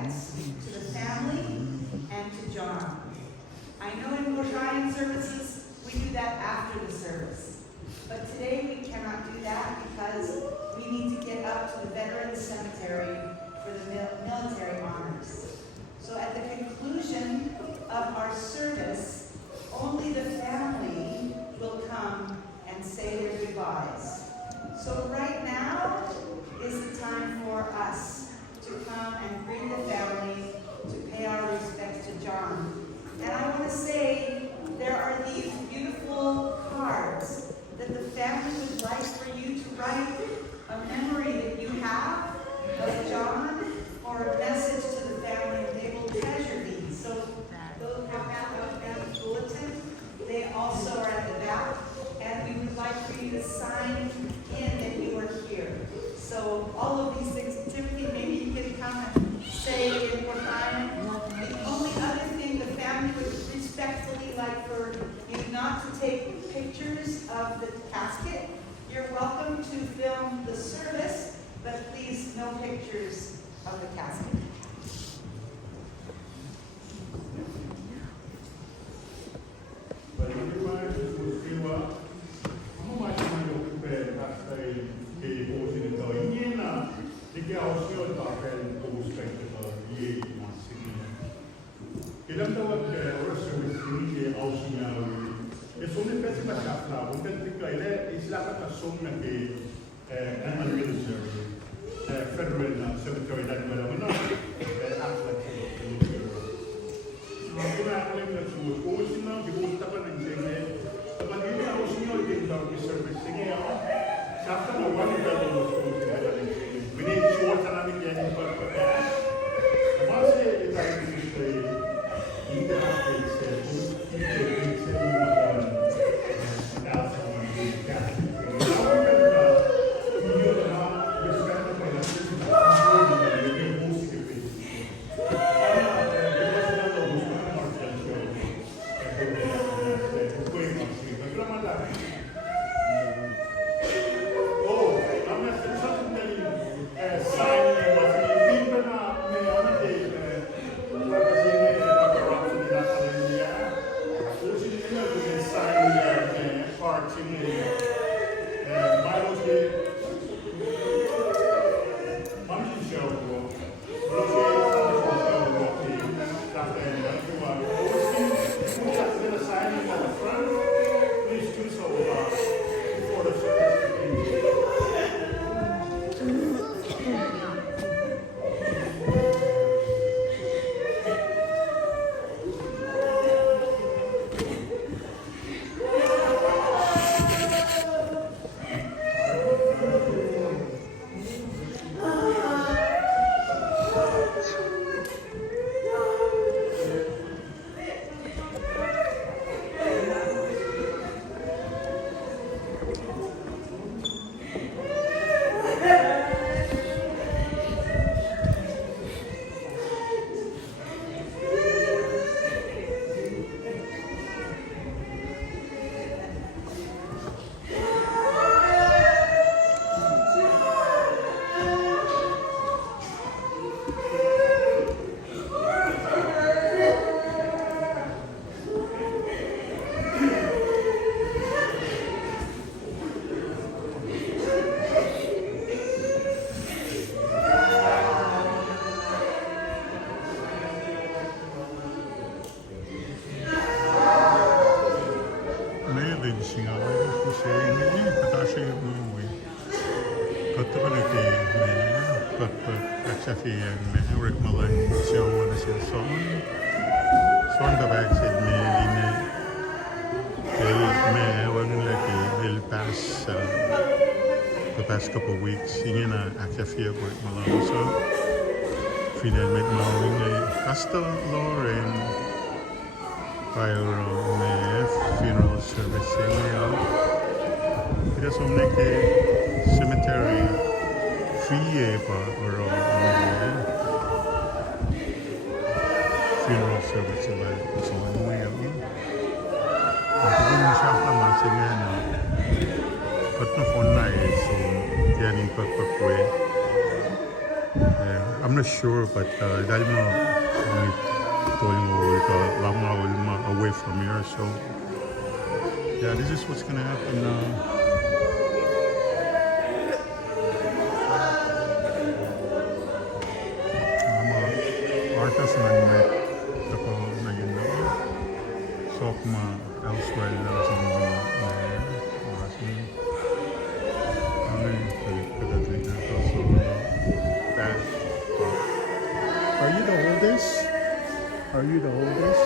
respects to the family and to John. I know in Bush Ryan services, we do that after the service. But today we cannot do that because we need to get up to the Veterans Cemetery for the military honors. So at the conclusion of our service, only the family will come and say their goodbyes. So right now is the time for us to come and bring the family to pay our respects to John. And I want to say there are these beautiful cards that the family would like for you to write a memory that you have of John or a message to the family, and they will treasure these. So those have that bulletin. They also are at the back, and we would like for you to sign in that you are here. So all of these things, Timothy, maybe you can come and say in Ryan. The only other thing the family would respectfully like for you not to take pictures of the casket. You're welcome to film the service, but please no pictures of the casket. Ilang tawag oras yung ausinaw. Sono pezzi da cafla, un tecnico è islata da somma che an military federal cemetery that where we know athlete ma kuna kale na su ausinaw di buta pa ng senge tapan ini ausinaw din daw di service senge sa na wali da do so we need short na namin yan pa mas ita Xafiyan Rick Mullen Joe na siya son kabaksad may line may one lagi will pass the past couple of weeks ingin na Xafiyan Rick Mullen so final med mawing ay hasta Lauren prior may funeral service niya kita somne ke cemetery free pa or funeral service like so anyway aku pun siap lama sehingga patno phone na so yani pak pak we I'm not sure, but dahil may tuloy mo ka lama away from here, so yeah, this is what's gonna happen now. Arkas na may ako na yun na sok ma elsewhere lang sa mga asmi. Ano yung pagkakadali na ito, so bad. Are you the oldest? Are you the oldest?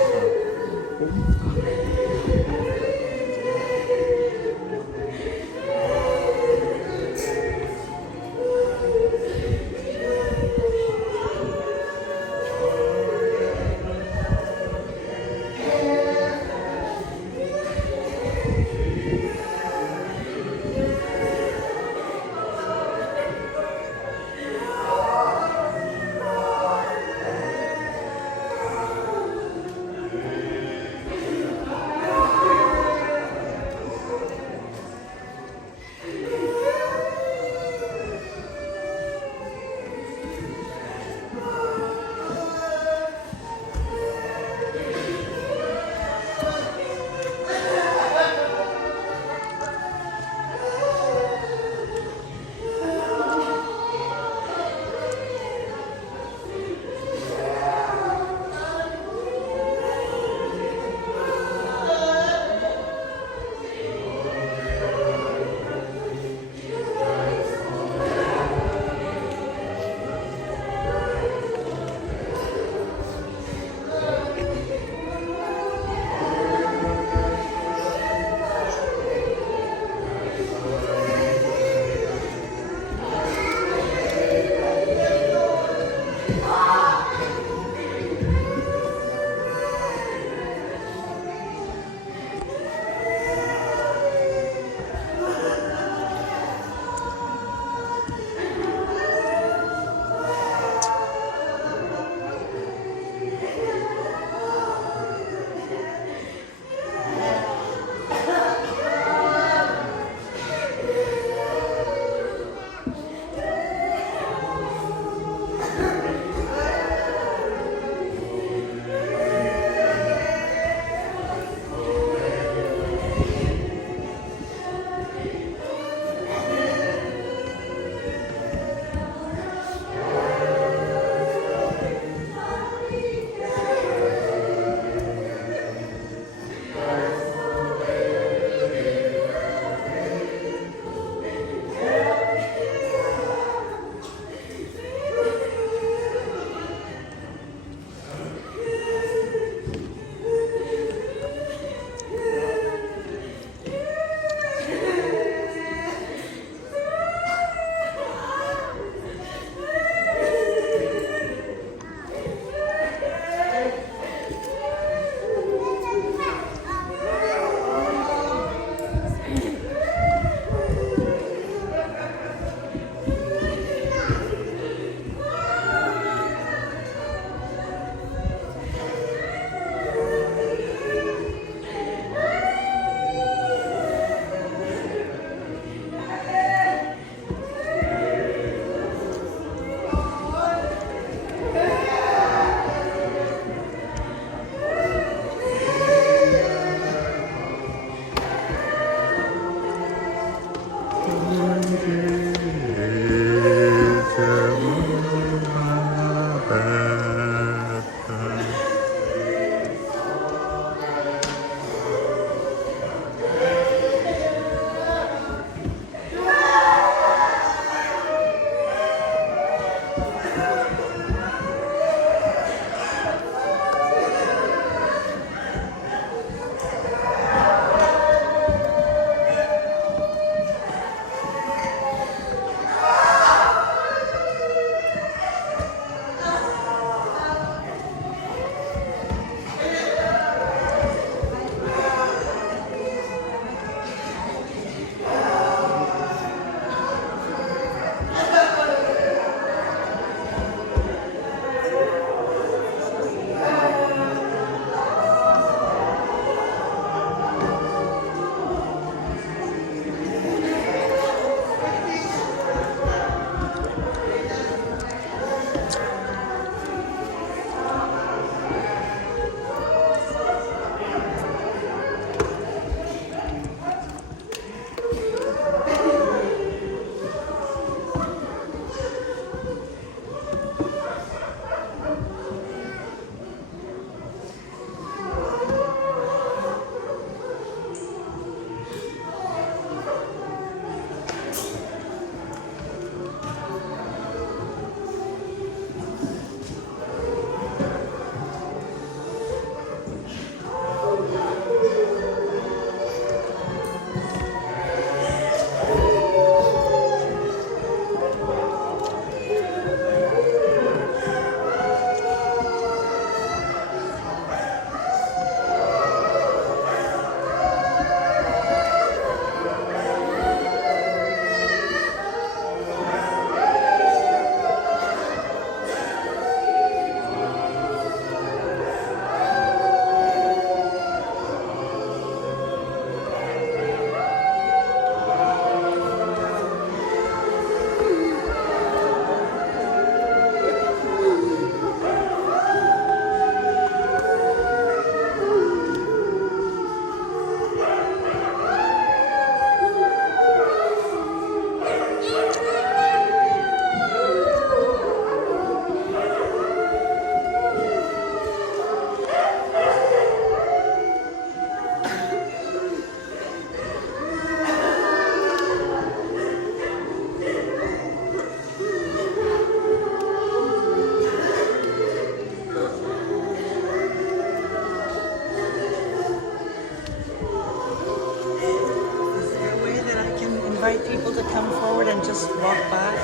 just walk by?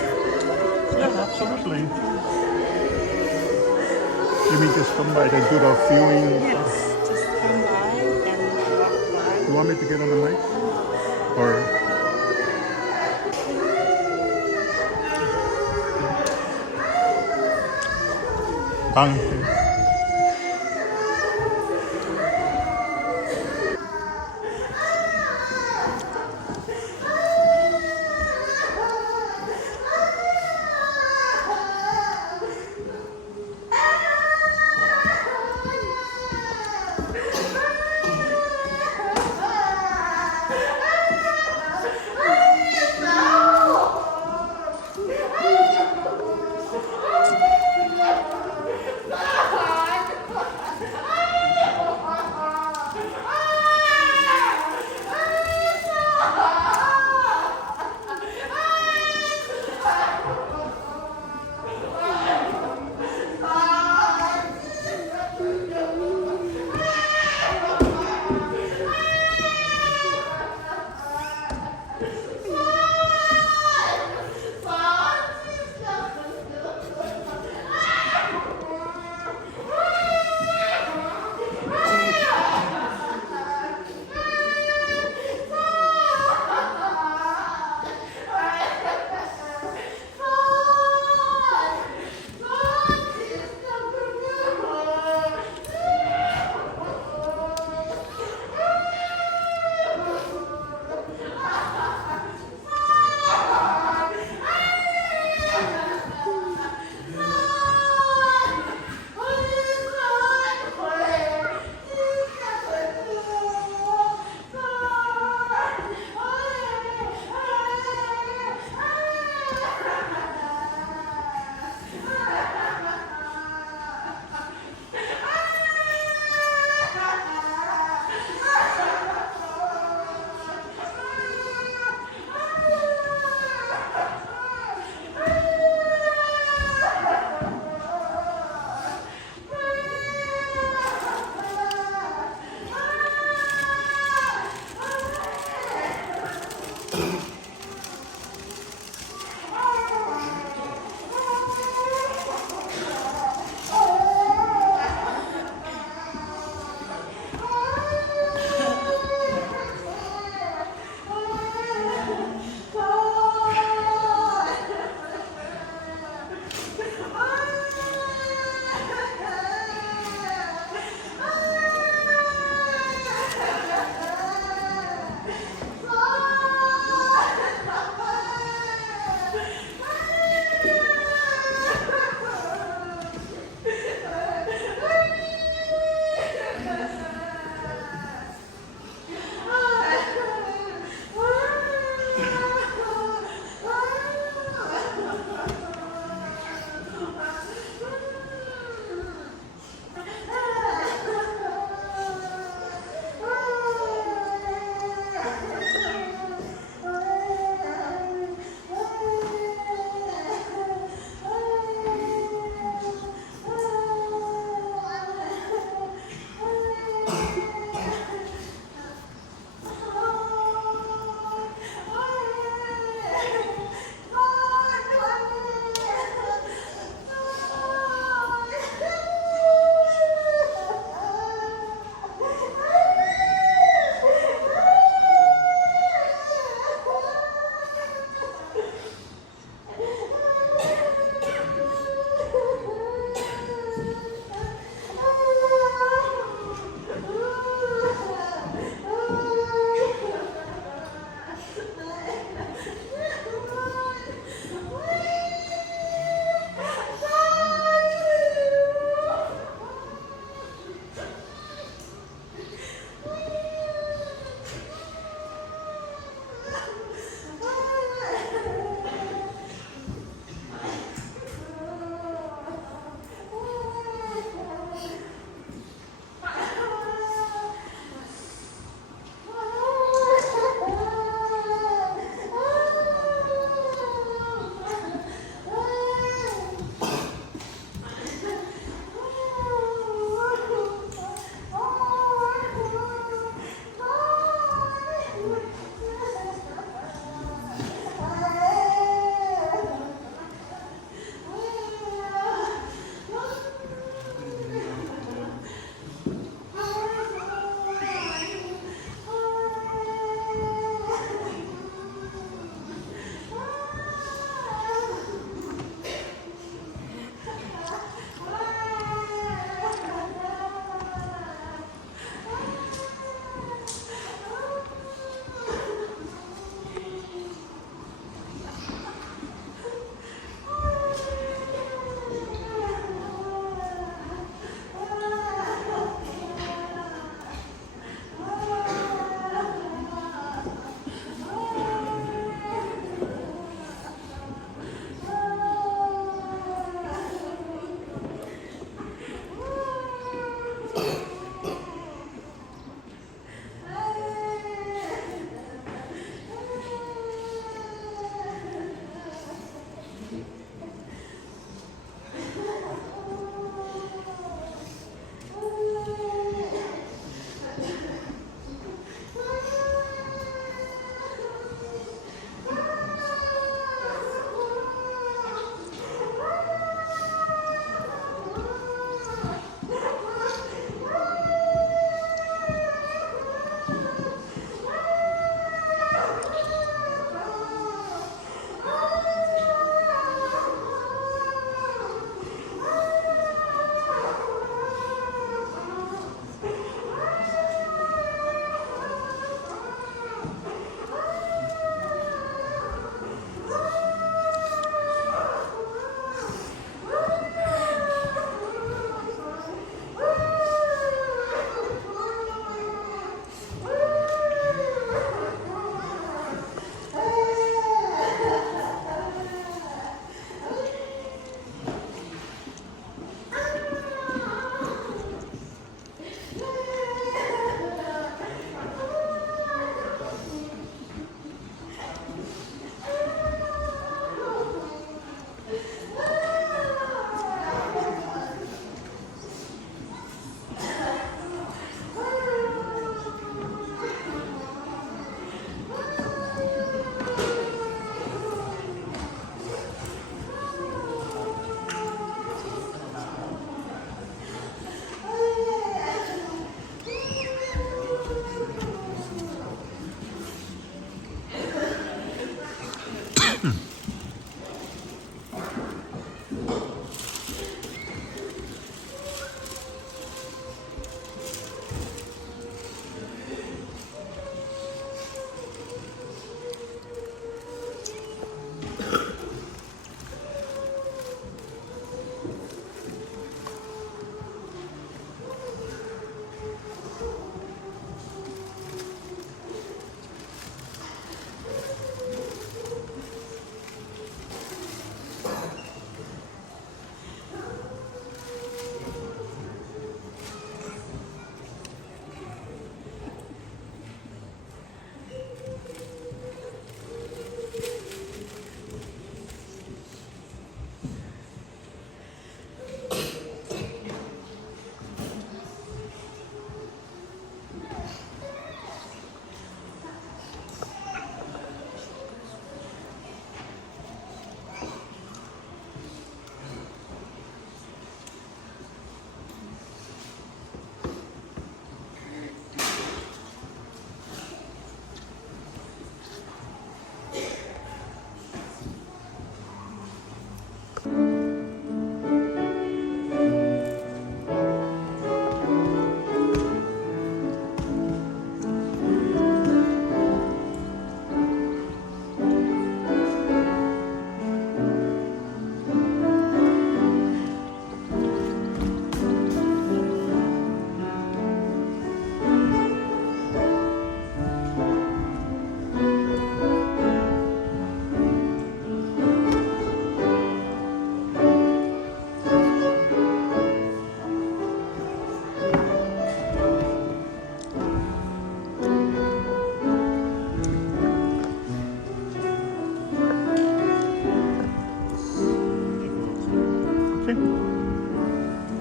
Yeah, absolutely. You mean just come by the good of viewing? Yes, just come by and walk by. You want me to get on the mic? Or bang?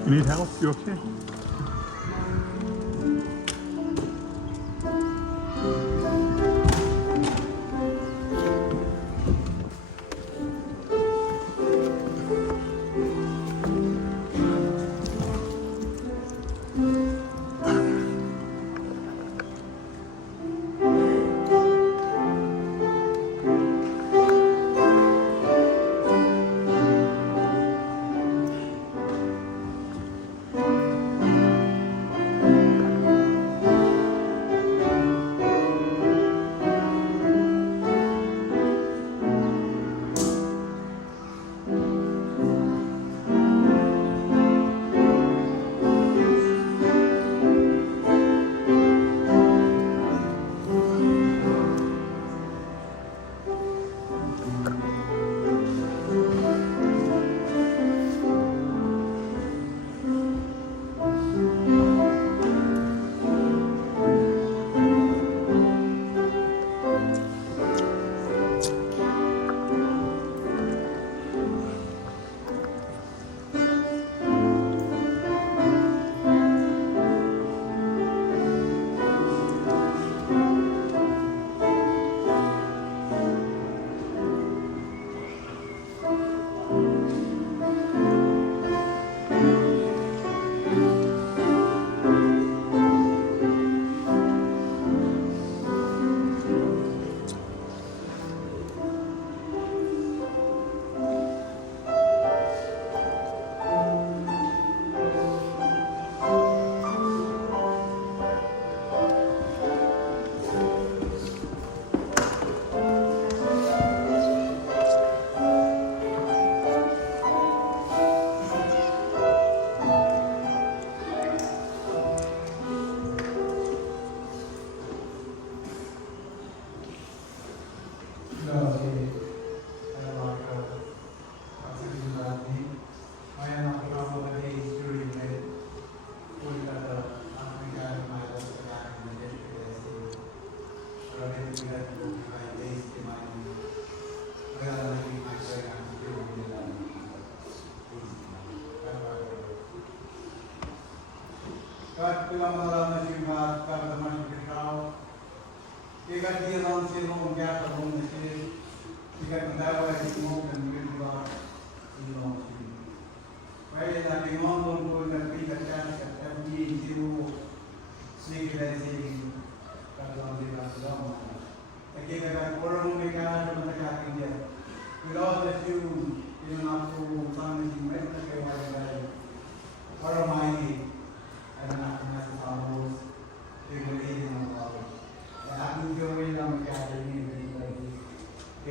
You need help? You okay?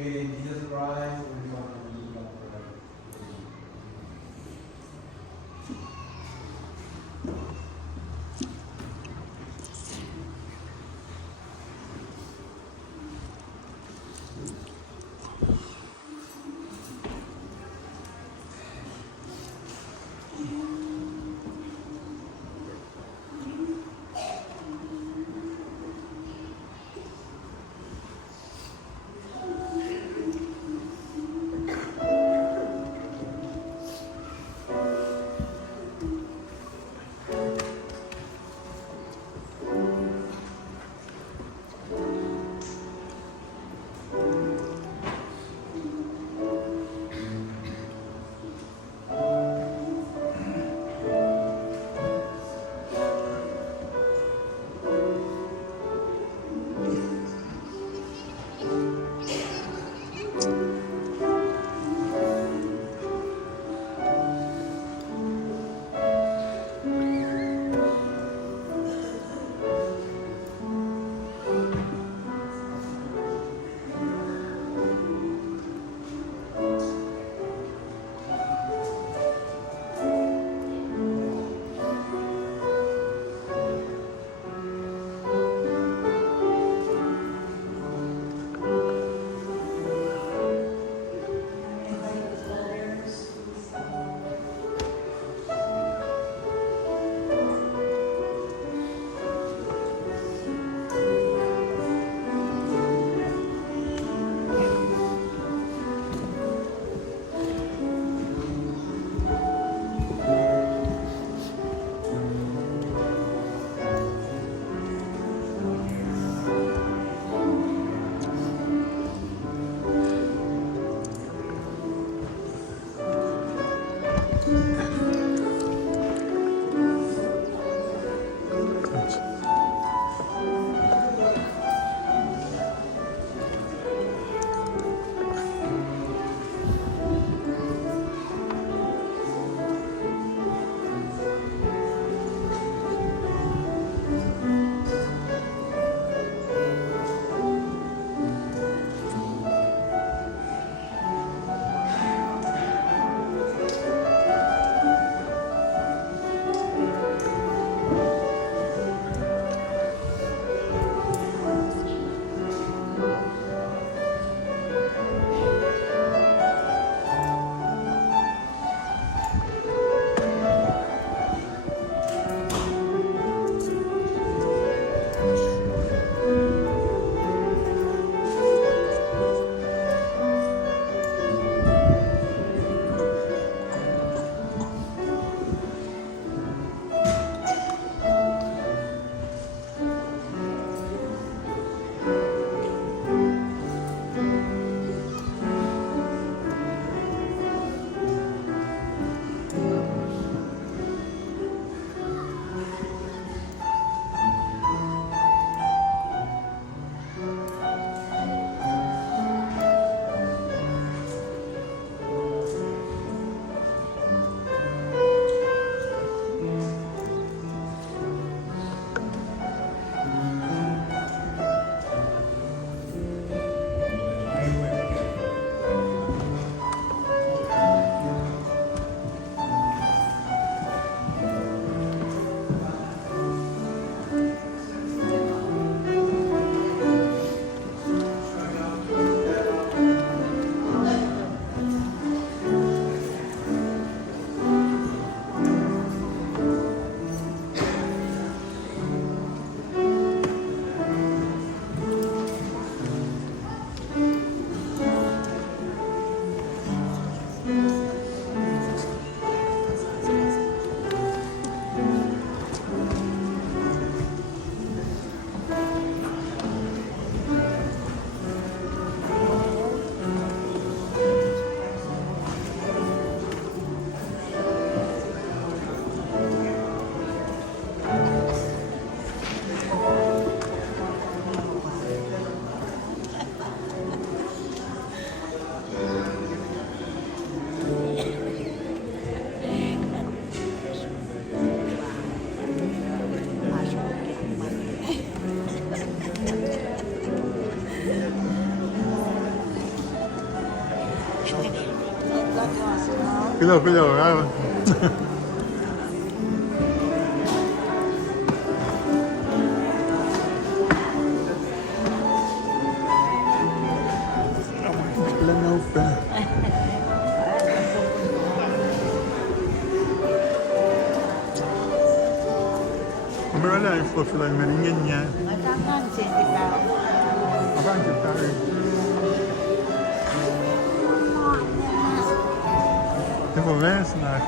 Jesus Christ, we want to be forever. Quello, bravo. Langaw pa. Umbrella il faut faire une meringna. Matakan siya di ba? Avant de parler. Det får vara en sån här.